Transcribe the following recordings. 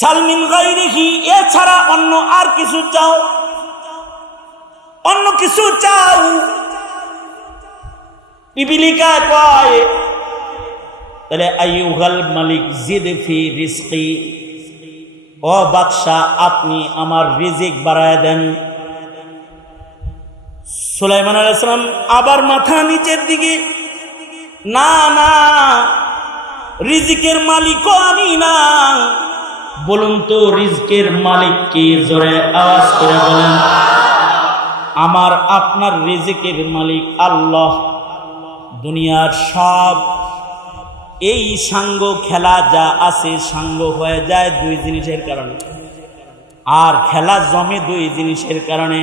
সালমিন গাইরিহি এছাড়া অন্য আর কিছু চাও? অন্য কিছু চাও? পিপিলিকা কয়, তাহলে আইয়ুহাল মালিক জিদ ফি রিজকি। ও বাদশাহ আপনি আমার রিজিক বাড়ায় দেন। সুলাইমান আলাইসালাম আবার মাথা নিচের দিকে, না না, রিজিকের মালিকও আমি না। বলুন তো, রিজকের মালিক কি জোরে আওয়াজ করে বলেন, আমার, আপনার রিজিকের মালিক আল্লাহ। দুনিয়ার সব এই সাঙ্গ খেলা যা আছে সাঙ্গ হয়ে যায় দুই জিনিসের কারণে। আর খেলা জমে দুই জিনিসের কারণে।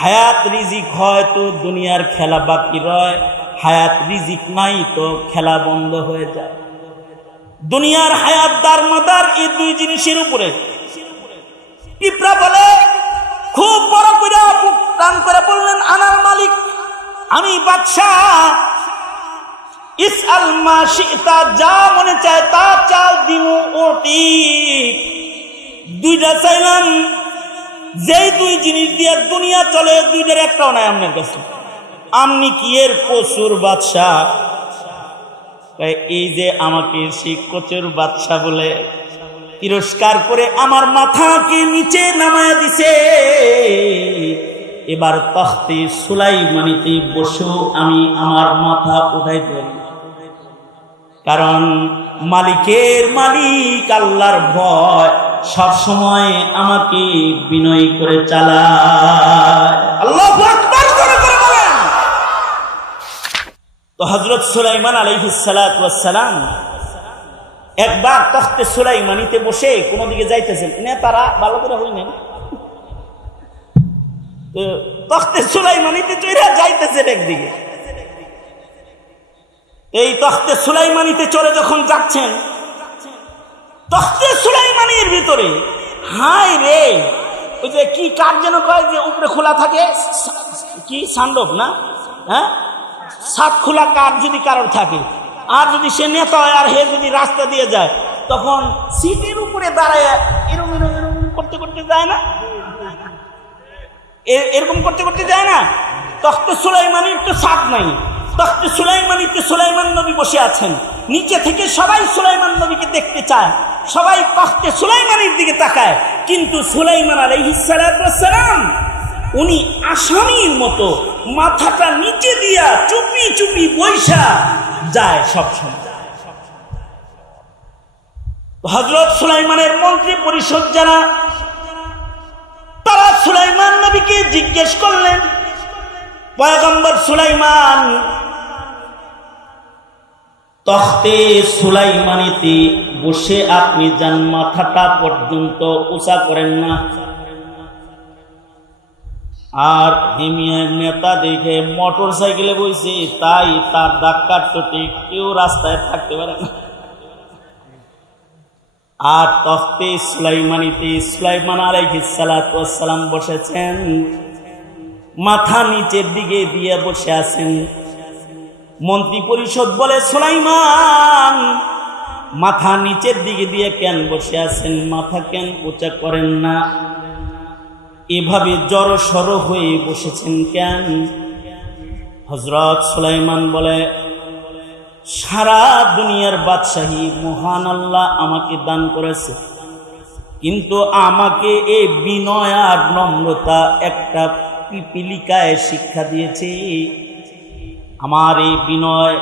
হায়াত রিজিক হয় তো দুনিয়ার খেলা বাকি রয়, হায়াত রিজিক নাই তো খেলা বন্ধ হয়ে যায়। দুনিয়ার হায়াত, দার মাদার, এই দুই জিনিসের উপরে। পিঁপড়া বলে, খুব বড় করে টান করে বললেন আনার মালিক, আমি বাদশাহ। ইস আলমা শিতা, যা মনে চায় তা চাও দিমু ওটি। দুইটা চাইলাম, যেই দুই জিনিস দিয়ে দুনিয়া চলে, দুইটার একটাও নাই আপনার কাছে। আপনি কি এর প্রচুর বাদশাহ? এই যে আমাকে সেই কচুর বাদশাহ বলে তিরস্কার করে আমার মাথাকে নিচে নামায় দিছে। এবার তখতে সুলাইমানিতে বসেও আমি আমার মাথা উঠাই পারি কারণ মালিকের মালিক আল্লাহর ভয় সব সময় আমাকে বিনয় করে চালায়। আল্লাহ আকবার করে করে বলেন তো হজরত সুলাইমান আলাইহিসালাম একবার তখতে সুলাইমানিতে বসে কোনো দিকে যাইতেছেন। এনে তারা ভালো করে হইলেন তো তখতে সুলাইমানিতে চইরা যাইতেছেন একদিকে। এই তখতে সুলাইমানিতে চলে যখন যাচ্ছেন, তখতে সুলাইমানির ভিতরে হাই রে! ওই যে কি কাঠ যেন কয় যে উপরে খোলা থাকে? কি সান্ডব না? হ্যাঁ? সাত খোলা কাঠ যদি কারোর থাকে, আর যদি সে নেতা হয় আর হে যদি রাস্তা দিয়ে যায়, তখন সিটের উপরে দাঁড়ায় এরকম করতে করতে যায় না? এরকম করতে করতে যায় না? তখতে সুলাইমানির তো সাত নাই। তখতে সুলাইমানিতে সুলাইমান নবী বসে আছেন। নিচে থেকে সবাই সুলাইমান নবীকে দেখতে চায়। সবাই তখতে সুলাইমানির দিকে তাকায়। কিন্তু সুলাইমান আলাইহিসালাম উনি আসামির মতো মাথাটা নিচে দিয়া চুপি চুপি বৈশা যায় সবসময় হজরত সুলাইমানের মন্ত্রী পরিষদ যারা, তারা সুলাইমান নবীকে জিজ্ঞেস করলেন, পয়গম্বর সুলাইমান, তখতে সুলাইমানিতে বসে আপনি যান মাথাটা পর্যন্ত উঁচা করেন না। আর হিমিয়ার নেতা দেখে মোটর সাইকেলে বইছে, তাই তার ধাক্কার চোটে কেউ রাস্তায় থাকতে পারে না। আর তখতে সুলাইমানিতে সুলাইমান আলাইহিসালাম বসেছেন। মাথা নিচের দিকে দিয়ে বসে আছেন। মন্ত্রী পরিষদ বলে, সুলাইমান, মাথা নিচের দিকে দিয়ে কেন বসে আছেন? মাথা কেন উঁচা করেন না? এভাবে জড় সড় হয়ে বসেছেন কেন? হজরত সুলাইমান বলে, সারা দুনিয়ার বাদশাহী মহান আল্লাহ আমাকে দান করেছে। কিন্তু আমাকে এই বিনয় আর নম্রতা একটা পিপিলিকায় শিক্ষা দিয়েছে। আমার এই বিনয়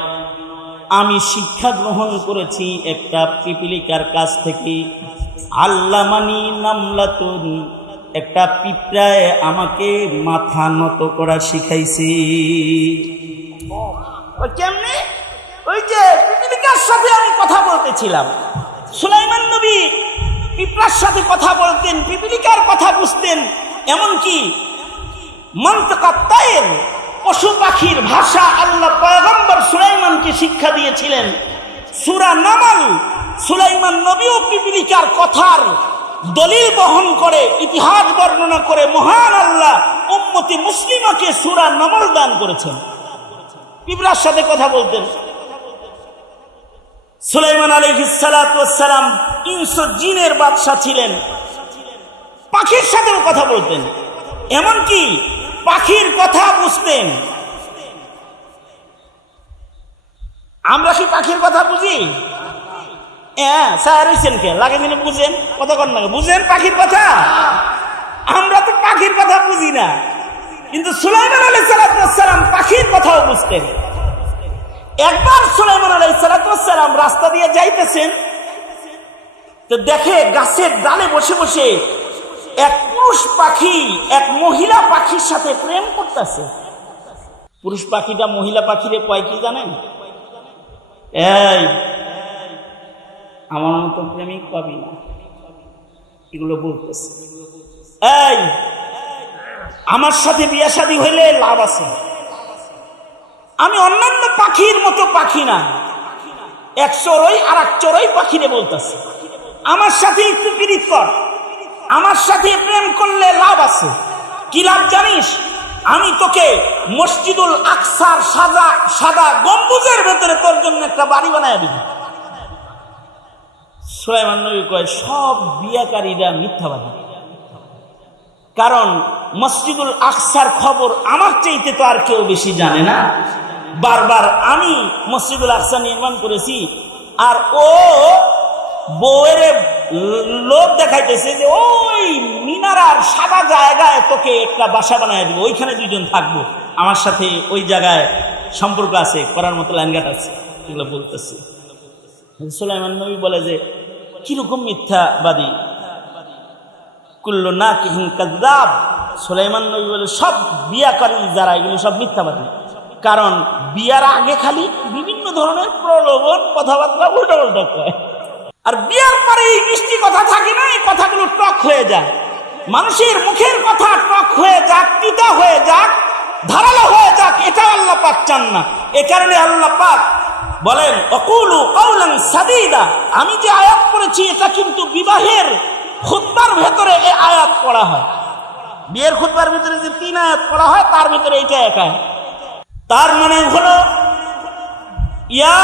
আমি শিক্ষা গ্রহণ করেছি একটা পিপিলিকার কাছ থেকে। আল্লামানি নামলাতুন একটা পিঁপড়ায় আমাকে মাথা নত করা শিখাইছে। কেমনে? ওই যে পিপিলিকার সাথে আমি কথা বলতেছিলাম? সুলাইমান নবী পিঁপড়ার সাথে কথা বলতেন পিপিলিকার কথা বুঝতেন। এমনকি মন্তকাত্তায়ের পশু পাখির ভাষা আল্লাহ পয়গম্বর সুলাইমানকে শিক্ষা দিয়েছিলেন। সুরা নামাল সুলাইমান নবী ও পিপিলিকার কথার দলিল বহন করে, ইতিহাস বর্ণনা করে মহান আল্লাহ উম্মতি মুসলিমাকে সুরা নামাল দান করেছেন। পিঁপড়ার সাথে কথা বলতেন। সুলাইমান আলহিসালাম তিনশো জিনের বাদশাহ ছিলেন। পাখির সাথেও কথা বলতেন। এমনকি পাখির কথা বুঝতেন। আমরা কি পাখির কথা বুঝি? হ্যাঁ লাগে বুঝেন? বুঝেন পাখির কথা? আমরা তো পাখির কথা বুঝি না। কিন্তু পাখির একবার রাস্তা দিয়ে যাইতেছেন, তো দেখে গাছের ডালে বসে বসে এক পুরুষ পাখি, এক মহিলা পাখির সাথে প্রেম করতেছে। পুরুষ পাখিটা মহিলা পাখিরে কয় কি জানেন? এই আমার মতো প্রেমিক পাবি না। এগুলো বলতেছে। এই, আমার সাথে বিয়া শাদী হইলে লাভ আছে। আমি অন্যান্য পাখির মতো পাখি না। এক চড়ই আর এক চড়ই পাখিরে বলতেছে। আমার সাথে একটু পিরিত কর। আমার সাথে প্রেম করলে লাভ আছে। কি লাভ জানিস? আমি তোকে মসজিদুল আকসার সাদা সাদা গম্বুজের ভেতরে তোর জন্য একটা বাড়ি বানায় দিব। সুলাইমান নবী কয়, সব বিয়াকারীরা মিথ্যাবাদী। কারণ মসজিদুল আকসার খবর আমার চাইতে তো আর কেউ বেশি জানে না। বারবার আমি মসজিদুল আকসা নির্মাণ করেছি, আর ও বউয়ের লোক দেখাইতেছে যে ওই মিনারার সাদা জায়গায় তোকে একটা বাসা বানায় দিব, ওইখানে দুইজন থাকব। আমার সাথে ওই জায়গায় সম্পর্ক আছে, করার মতো লাইনঘাট আছে, এগুলো বলতেছে। সুলাইমান নবী বলে যে কীরকম মিথ্যাবাদী? কুল্লো না কিহিন কাজাব সুলাইমান নবী বলে, সব বিয়াকারী যারা, এগুলো সব মিথ্যাবাদী। কারণ বিয়ার আগে খালি বিভিন্ন ধরনের প্রলোভন, কথাবার্তা উল্টা উল্টা কয়। আর বিয়ার পরে এই মিষ্টি কথা থাকে না, এই কথাগুলো টক হয়ে যায়। মানুষের মুখের কথা টক হয়ে যাক, তিতা হয়ে যাক, ধারালো হয়ে যাক এটা আল্লাহ পাক চান না। এ কারণে আল্লাহ পাক বলেন, অকুলু কৌলান সাদিদা। আমি যে আয়াত করেছি এটা কিন্তু বিবাহের খুতবার ভেতরে এই আয়াত পড়া হয়। বিয়ের খুতবার ভিতরে যে তিন আয়াত পড়া হয়, তার ভিতরে এইটা একা তার মানে হলো, ইয়া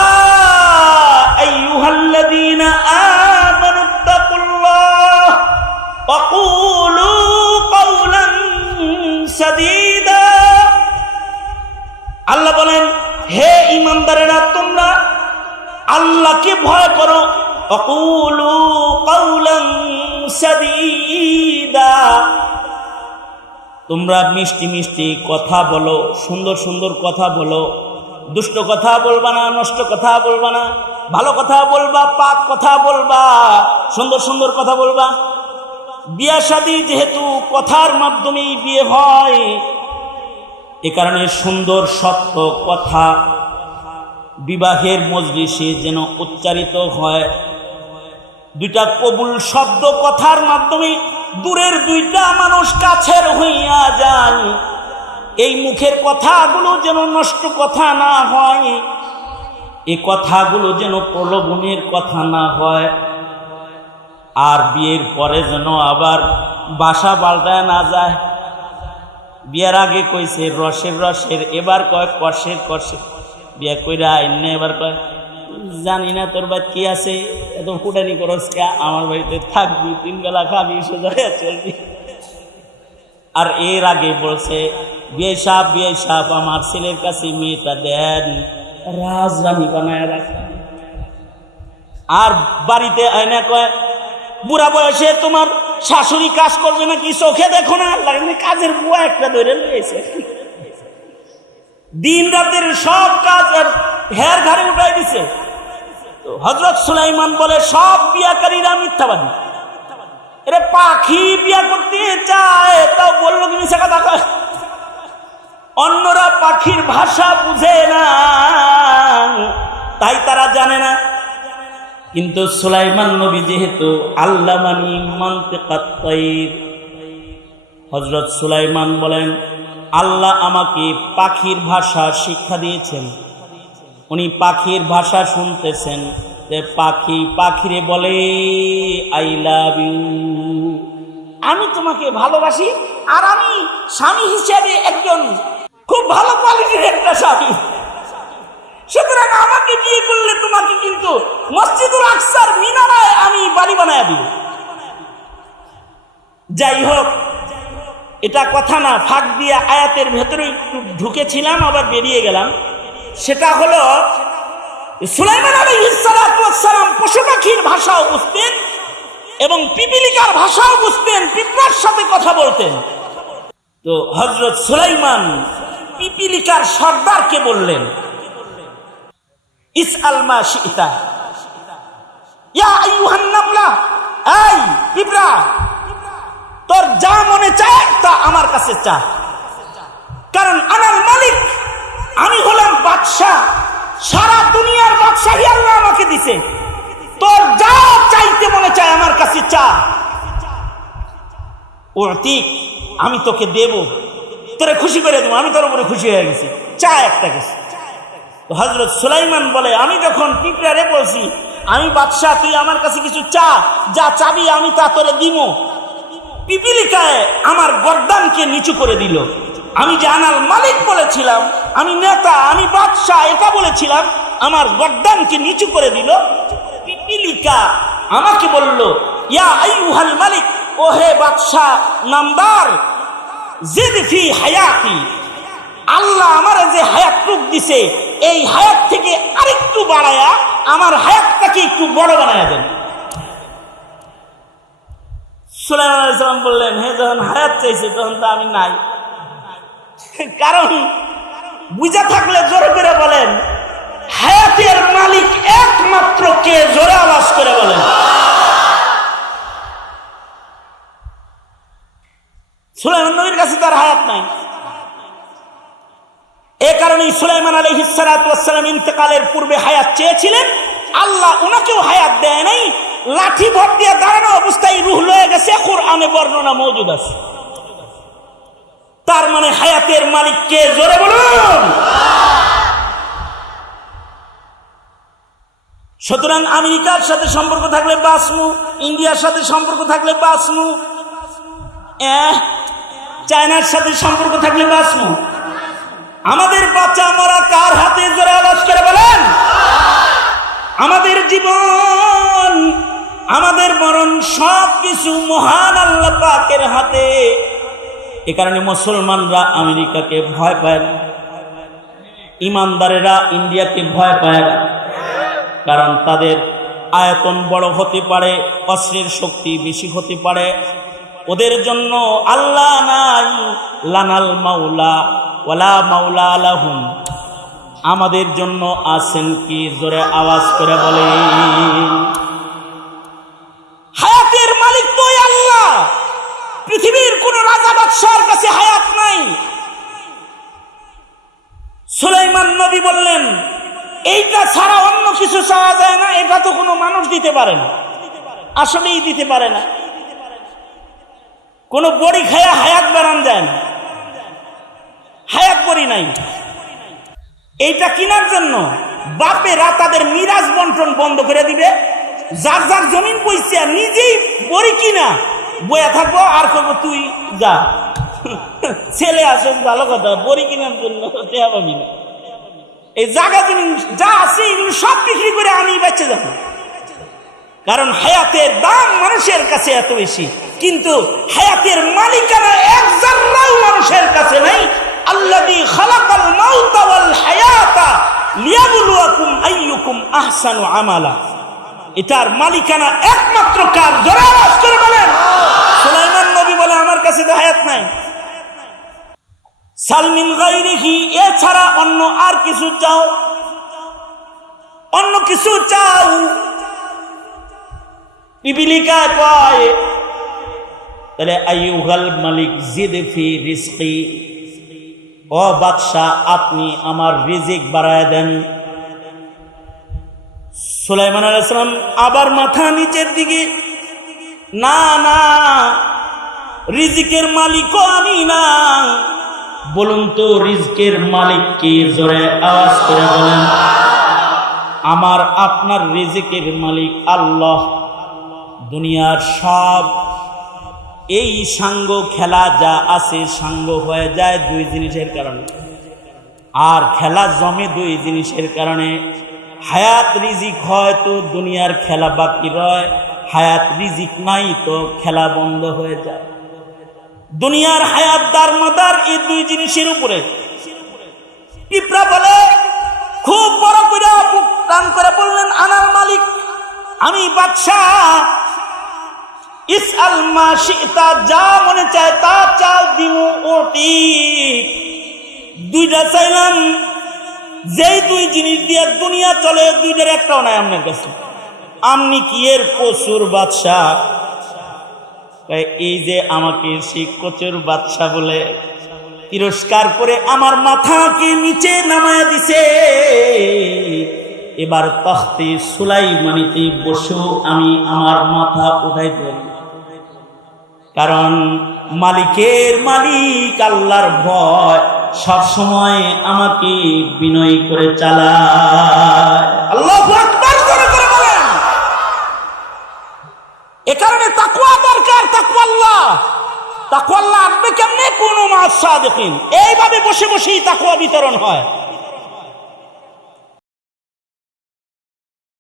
কুলু আল্লাহ বলেন হে ইমানদারেরা, তোমরা আল্লাহকে ভয় করো। তোমরা মিষ্টি মিষ্টি কথা বলো, সুন্দর সুন্দর কথা বলো। দুষ্ট কথা বলবা না, নষ্ট কথা বলবা না। ভালো কথা বলবা, পাক কথা বলবা, সুন্দর সুন্দর কথা বলবা। বিয়া শাদী যেহেতু কথার মাধ্যমেই বিয়ে হয় এ কারণে সুন্দর, সত্য কথা বিবাহের মজলিসে যেন উচ্চারিত হয়। দুইটা কবুল শব্দ কথার মাধ্যমে দূরের দুইটা মানুষ কাছের হইয়া যায়। এই মুখের কথাগুলো যেন নষ্ট কথা না হয় এই কথাগুলো যেন প্রলোভনের কথা না হয়। আর বিয়ের পরে যেন আবার বাসা পাল্টায় না যায়। বিয়ার আগে কইছে রসের রসের, এবার কয়, কষের কষের। বিয়া কইরা আইনে এবার কয়, জানি না তোর বাদ কি আছে এত ফুটানি করস কে, আমার বাড়িতে থাকবি, তিন বেলা খাবি, সোজা চলবি। আর এর আগে বলছে, বিয়ে সাপ বিয়ে সাপ, আমার ছেলের কাছে মেয়েটা দেন, রাজরানী বানায় রাখা। আর বাড়িতে আয়না কয়, বুড়া বয়সে তোমার শাশুড়ি কাজ করবে নাকি চোখে দেখো না? লাগে কাজের বুয়া একটা ধরে রয়েছে দিন রাতের সব কাজ আর হের ঘরে উঠাই দিছে। হজরত সুলাইমান বলে, সব বিয়াকারীরা মিথ্যাবাদী। এরে পাখি বিয়া করতে চায়, তাও বলল তুমি সে কথা। অন্যরা পাখির ভাষা বুঝে না, তাই তারা জানে না। কিন্তু সুলাইমান নবী যেহেতু আল্লাহ মানি মানতে হজরত সুলাইমান বলেন, আল্লাহ আমাকে পাখির ভাষা শিক্ষা দিয়েছেন। উনি পাখির ভাষা শুনতেছেন যে পাখি পাখিরে বলে, আই লাভ ইউ। আমি তোমাকে ভালোবাসি আর আমি স্বামী হিসেবে একজন খুব ভালো কোয়ালিটির একটা স্বামী। সুতরাং আমাকে বিয়ে করলে তোমাকে কিন্তু মসজিদুল আকসার মিনারায় আমি বাড়ি বানায় দিব। যাই হোক, এটা কথা না, ফাঁক দিয়ে আয়াতের ভেতরে একটু ঢুকেছিলাম, আবার বেরিয়ে গেলাম। সেটা হলো, সুলাইমান আলী সালাম পশু পাখির ভাষাও বুঝতেন এবং পিপিলিকার ভাষাও বুঝতেন পিঁপড়ার সাথে কথা বলতেন। তো হজরত সুলাইমান পিপিলিকার সর্দারকে বললেন তোর যা মনে চায় তা আমার কাছে চা। কারণ আনার মালিক, আমি হলাম বাদশাহ। সারা দুনিয়ার বাদশাহী আল্লাহ আমাকে দিছে। তোর যা চাইতে মনে চায় আমার কাছে চা। আমি তোকে দেব। তোরে খুশি করে দেবো, আমি তোর উপরে খুশি হয়ে গেছি। চা একটা গেছে। হজরত সুলাইমান বলে, আমি যখন পিঁপড়ারে বলছি, আমি বাদশাহ, তুই আমার কাছে কিছু চা, যা চাবি আমি তা তোরে দিব পিপিলিকায় আমার গর্দানকে নিচু করে দিল। আমি যে আনাল মালিক বলেছিলাম, আমি নেতা, আমি বাদশাহ, এটা বলেছিলাম, আমার গর্দানকে নিচু করে দিল। পিপিলিকা আমাকে বলল, ইয়া আইয়ুহাল মালিক ও হে বাদশাহ, নামদার, জিদ ফি হায়াতি, আল্লাহ আমার যে হায়াত দিছে এই হায়াত থেকে আরেকটু বাড়ায়া, আমার হায়াতটাকে একটু বড় বানায়া দেন। সুলাইমান বললেন, হে যখন হায়াত চাইছে, তখন তো আমি নাই। কারণ বুঝা থাকলে জোরে করে বলেন, হায়াতের মালিক একমাত্র কে জোরে আওয়াজ করে বলেন। সুলাইমান নবীর কাছে তার হায়াত নাই। সুলাইমান আলী পূর্বে হায়াত চেয়েছিলেন। আল্লাহ ওনাকেও হায়াত দেয় নাই। লাঠি ভর দিয়ে দাঁড়ানো অবস্থায় রুহ লয়ে গেছে, কোরআনে বর্ণনা মজুদ আছে। তার মানে হায়াতের মালিক কে? জোরে বলুন। সুতরাং আমেরিকার সাথে সম্পর্ক থাকলে বাসমু ইন্ডিয়ার সাথে সম্পর্ক থাকলে বাসমু চায়নার সাথে সম্পর্ক থাকলে বাসমু আমাদের বাচ্চা মরা কার হাতে জোরে আওয়াজ করে বলেন? আমাদের জীবন, আমাদের মরণ সব কিছু মহান আল্লাহ পাকের হাতে। এ কারণে মুসলমানরা আমেরিকাকে ভয় পায় না। ইমানদারেরা ইন্ডিয়াকে ভয় পায় না। কারণ তাদের আয়তন বড় হতে পারে, অস্ত্রের শক্তি বেশি হতে পারে। ওদের জন্য আল্লাহ নাই, লানাল মাওলা। ওয়ালা মাওলা আলাহুম আমাদের জন্য আছেন কি? জোরে আওয়াজ করে বলে হায়াতের মালিক তো আল্লাহ। পৃথিবীর কোন রাজা বাদশার কাছে হায়াত নাই। সুলাইমান নবী বললেন, এইটা ছাড়া অন্য কিছু চাওয়া যায় না, এটা তো কোনো মানুষ দিতে পারে না। আসলেই দিতে পারে না। কোনো বড়ি খায়া হায়াত বানান যায় না। হায়াত করি নাই। এইটা কেনার জন্য বাপেরা তাদের মিরাজ বন্টন বন্ধ করে দিবে। যার যার জমিন পয়সা নিজেই বড়ি কিনা। বয়া থাকব, আর করব তুই যা। ছেলে আসে ভালো কথা, বড়ি কেনার জন্য দেয়া পাবি না। এই জায়গা জমিন যা আছে এগুলো সব বিক্রি করে আমি বেঁচে যাব। কারণ হায়াতের দাম মানুষের কাছে এত বেশি। কিন্তু হায়াতের মালিকানা এক জান্নাও মানুষের কাছে নাই আল্লাযী খালাকাল মাউতা ওয়াল হায়াতা লিয়াবলুয়াকুম আইয়ুকুম আহসানু আমালা। এটার মালিকানা একমাত্র কার? জোরে আওয়াজ করে বলেন। সুলাইমান নবী বলে আমার কাছে তো হায়াত নাই। সালমিন গাইরিহি এছাড়া অন্য আর কিছু চাও? অন্য কিছু চাও? পিপিলিকা কয়, তাহলে আইয়ুহাল মালিক জিদ ফি রিজকি। ও বাদশাহ, আপনি আমার রিজিক বাড়ায় দেন। সুলাইমান আলাইসালাম আবার মাথা নিচের দিকে, না না, রিজিকের মালিকও আমি না। বলুন তো, রিজকের মালিক কি? জোরে আওয়াজ করে বলেন, আমার, আপনার রিজিকের মালিক আল্লাহ। দুনিয়ার সব এই সাঙ্গ খেলা যা আছে সাঙ্গ হয়ে যায় দুই জিনিসের কারণে। আর খেলা জমে দুই জিনিসের কারণে। হায়াত রিজিক হয় তো দুনিয়ার খেলা বাকি রয়, হায়াত রিজিক নাই তো খেলা বন্ধ হয়ে যায়। দুনিয়ার হায়াত দার মাদার এই দুই জিনিসের উপরে। পিঁপড়া বলে, খুব বড় করে বুক টান করে বললেন আনার মালিক, আমি বাদশাহ ইস আল মা শিতা যা মনে চায় তা চাও দিমু ওটি। দুইটা চাইলাম দুই জিনিস দিয়ে চলে কি এর প্রচুর বাদশাহ এই যে আমাকে সেই কচুর বাদশাহ বলে, তিরস্কার করে আমার মাথাকে নিচে নামায়া দিছে। এবার তখতে সুলাইমানিতে বসেও আমি আমার মাথা উঠাই দেব কারণ মালিকের মালিক আল্লাহর ভয় সব সময় আমাকে বিনয় করে চালায়। আল্লাহ এ কারণে তাকুয়া দরকার তাকুয়া আল্লাহ। তাকুয়া আল্লাহ আসবে কেমনে? কোন মাস সাদেকিন। এইভাবে বসে বসেই তাকুয়া বিতরণ হয়।